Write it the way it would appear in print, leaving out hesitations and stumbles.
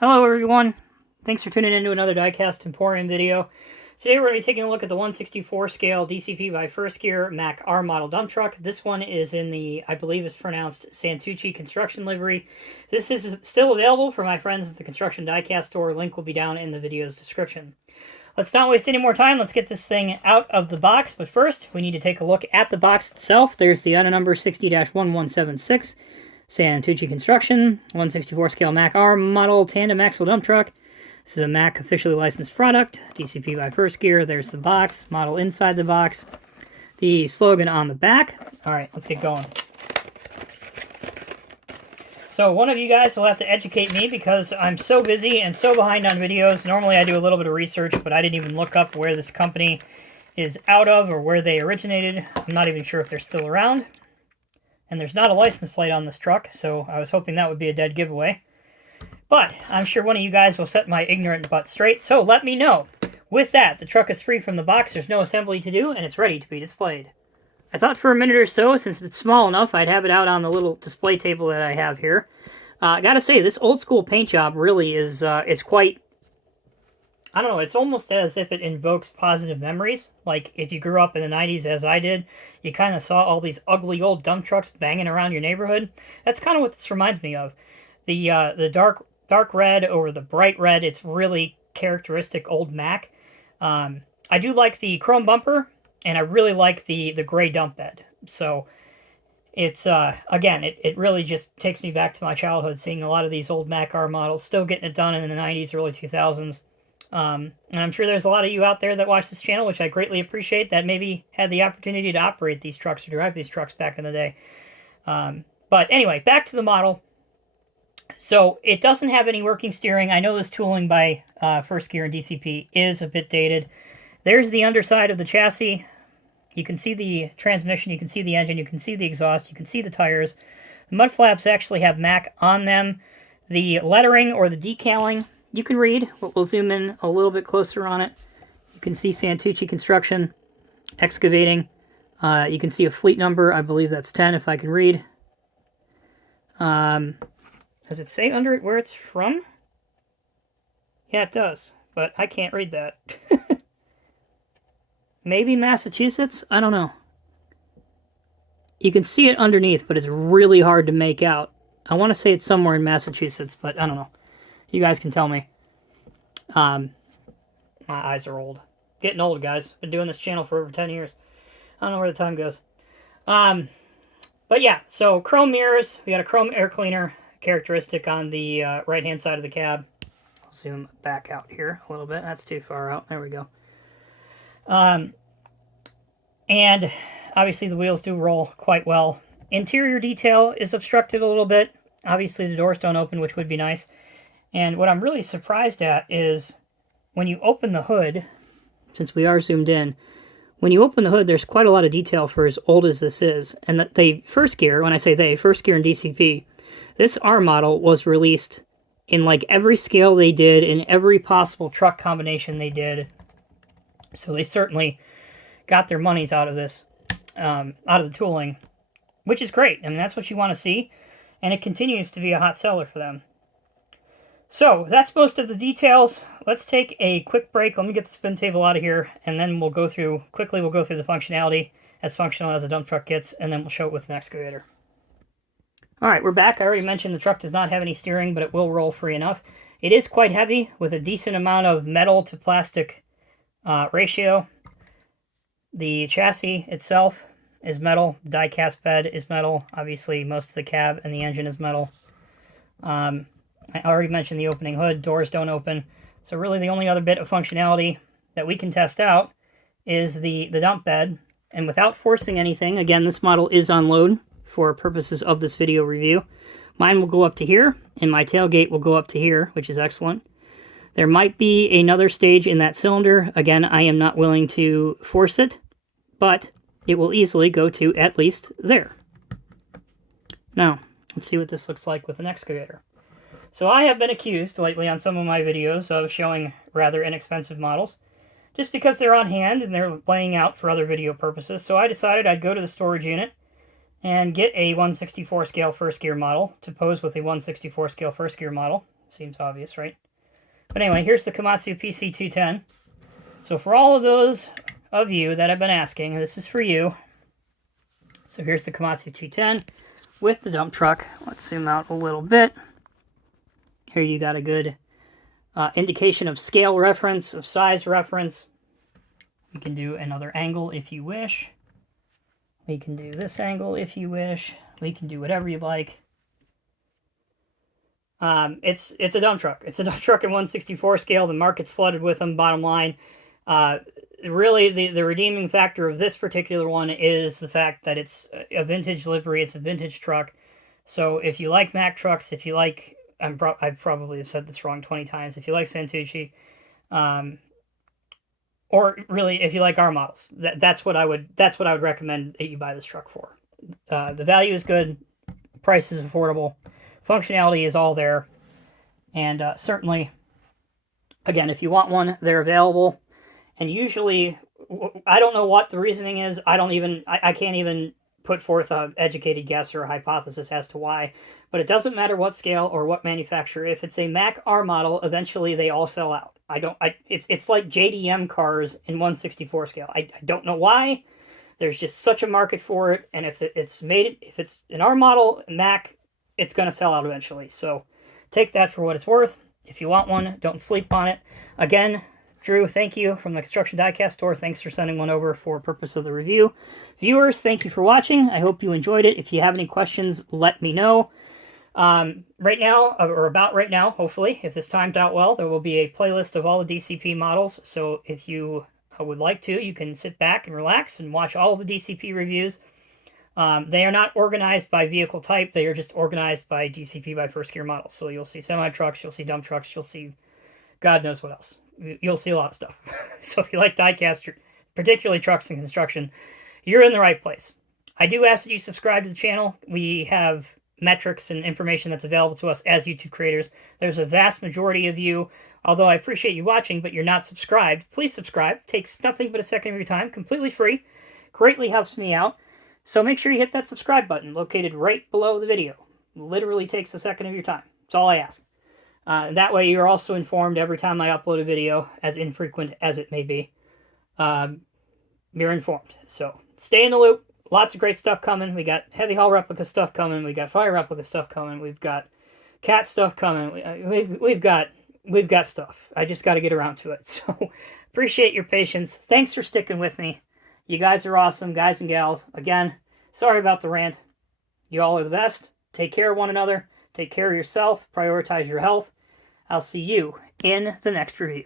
Hello everyone, thanks for tuning into another Diecast Emporium video. Today we're going to be taking a look at the 1/64 scale DCP by First Gear Mack R model dump truck. This one is in the, I believe it's pronounced Santucci Construction livery. This is still available for my friends at the Construction Diecast store. Link will be down in the video's description. Let's not waste any more time. Let's get this thing out of the box. But first, we need to take a look at the box itself. There's the item number 60-1176. Santucci Construction, 1/64 scale Mack R model tandem axle dump truck. This is a Mack officially licensed product, DCP by First Gear. There's the box, model inside the box, the slogan on the back. All right, let's get going. So one of you guys will have to educate me because I'm so busy and so behind on videos. Normally I do a little bit of research, but I didn't even look up where this company is out of or where they originated. I'm not even sure if they're still around. And there's not a license plate on this truck, so I was hoping that would be a dead giveaway. But I'm sure one of you guys will set my ignorant butt straight, so let me know. With that, the truck is free from the box, there's no assembly to do, and it's ready to be displayed. I thought for a minute or so, since it's small enough, I'd have it out on the little display table that I have here. I gotta say, this old school paint job really is quite... I don't know, it's almost as if it invokes positive memories. Like, if you grew up in the 90s as I did, you kind of saw all these ugly old dump trucks banging around your neighborhood. That's kind of what this reminds me of. The dark red over the bright red, it's really characteristic old Mack. I do like the chrome bumper, and I really like the gray dump bed. So, it's, again, it really just takes me back to my childhood, seeing a lot of these old Mack R models, still getting it done in the 90s, early 2000s. And I'm sure there's a lot of you out there that watch this channel, which I greatly appreciate, that maybe had the opportunity to operate these trucks or drive these trucks back in the day. But anyway, back to the model. So it doesn't have any working steering. I know this tooling by First Gear and DCP is a bit dated. There's the underside of the chassis. You can see the transmission, you can see the engine, you can see the exhaust, you can see the tires. The mud flaps actually have Mack on them. The lettering or the decaling, you can read, but we'll zoom in a little bit closer on it. You can see Santucci Construction, Excavating. You can see a fleet number. I believe that's 10 if I can read. Does it say under it where it's from? Yeah, it does, but I can't read that. Maybe Massachusetts? I don't know. You can see it underneath, but it's really hard to make out. I want to say it's somewhere in Massachusetts, but I don't know. You guys can tell me. My eyes are old. Getting old, guys. Been doing this channel for over 10 years. I don't know where the time goes. But yeah, so chrome mirrors. We got a chrome air cleaner characteristic on the right-hand side of the cab. I'll zoom back out here a little bit. That's too far out. There we go. And obviously the wheels do roll quite well. Interior detail is obstructed a little bit. Obviously the doors don't open, which would be nice. And what I'm really surprised at is when you open the hood, since we are zoomed in, when you open the hood, there's quite a lot of detail for as old as this is. And that they, First Gear, when I say they, First Gear and DCP, this R model was released in like every scale they did, in every possible truck combination they did. So they certainly got their monies out of this, out of the tooling, which is great. I mean, that's what you want to see. And it continues to be a hot seller for them. So, that's most of the details. Let's take a quick break. Let me get the spin table out of here, and then we'll go through the functionality, as functional as a dump truck gets, and then we'll show it with an excavator. Alright, we're back. I already mentioned the truck does not have any steering, but it will roll free enough. It is quite heavy, with a decent amount of metal to plastic ratio. The chassis itself is metal. The die-cast bed is metal. Obviously, most of the cab and the engine is metal. I already mentioned the opening hood. Doors don't open. So really the only other bit of functionality that we can test out is the dump bed. And without forcing anything, again, this model is on load for purposes of this video review. Mine will go up to here, and my tailgate will go up to here, which is excellent. There might be another stage in that cylinder. Again, I am not willing to force it, but it will easily go to at least there. Now, let's see what this looks like with an excavator. So I have been accused lately on some of my videos of showing rather inexpensive models, just because they're on hand and they're laying out for other video purposes. So I decided I'd go to the storage unit and get a 1/64 scale First Gear model to pose with a 1/64 scale First Gear model. Seems obvious, right? But anyway, here's the Komatsu PC210. So for all of those of you that have been asking, this is for you. So here's the Komatsu 210 with the dump truck. Let's zoom out a little bit. Here you got a good indication of scale reference, of size reference. We can do another angle if you wish. We can do this angle if you wish. We can do whatever you like. It's a dump truck. It's a dump truck in 1/64 scale. The market's flooded with them, bottom line. Really, the redeeming factor of this particular one is the fact that it's a vintage livery. It's a vintage truck. So if you like Mack trucks, if you like, I probably have said this wrong 20 times. If you like Santucci, or really if you like our models, that's what I would recommend that you buy this truck for. The value is good, price is affordable, functionality is all there, and certainly, again, if you want one, they're available. And usually, I don't know what the reasoning is. I can't even put forth an educated guess or a hypothesis as to why. But it doesn't matter what scale or what manufacturer. If it's a Mack R model, eventually they all sell out. It's like JDM cars in 1/64 scale. I don't know why. There's just such a market for it. And if it's an R model, Mack, it's going to sell out eventually. So take that for what it's worth. If you want one, don't sleep on it. Again, Drew, thank you from the Construction Diecast store. Thanks for sending one over for purpose of the review. Viewers, thank you for watching. I hope you enjoyed it. If you have any questions, let me know. Right now, or about right now, hopefully, if this timed out well, there will be a playlist of all the DCP models. So if you would like to, you can sit back and relax and watch all the DCP reviews. They are not organized by vehicle type. They are just organized by DCP by first gear models. So you'll see semi-trucks, you'll see dump trucks, you'll see God knows what else. You'll see a lot of stuff. So if you like diecast, particularly trucks and construction, you're in the right place. I do ask that you subscribe to the channel. We have metrics and information that's available to us as YouTube creators. There's a vast majority of you, although I appreciate you watching, but you're not subscribed. Please subscribe. It takes nothing but a second of your time, completely free. Greatly helps me out. So make sure you hit that subscribe button located right below the video. Literally takes a second of your time. That's all I ask. That way you're also informed every time I upload a video, as infrequent as it may be. You're informed. So stay in the loop. Lots of great stuff coming. We got heavy haul replica stuff coming. We got fire replica stuff coming. We've got cat stuff coming. We've got stuff. I just got to get around to it. So appreciate your patience. Thanks for sticking with me. You guys are awesome, guys and gals. Again, sorry about the rant. You all are the best. Take care of one another. Take care of yourself. Prioritize your health. I'll see you in the next review.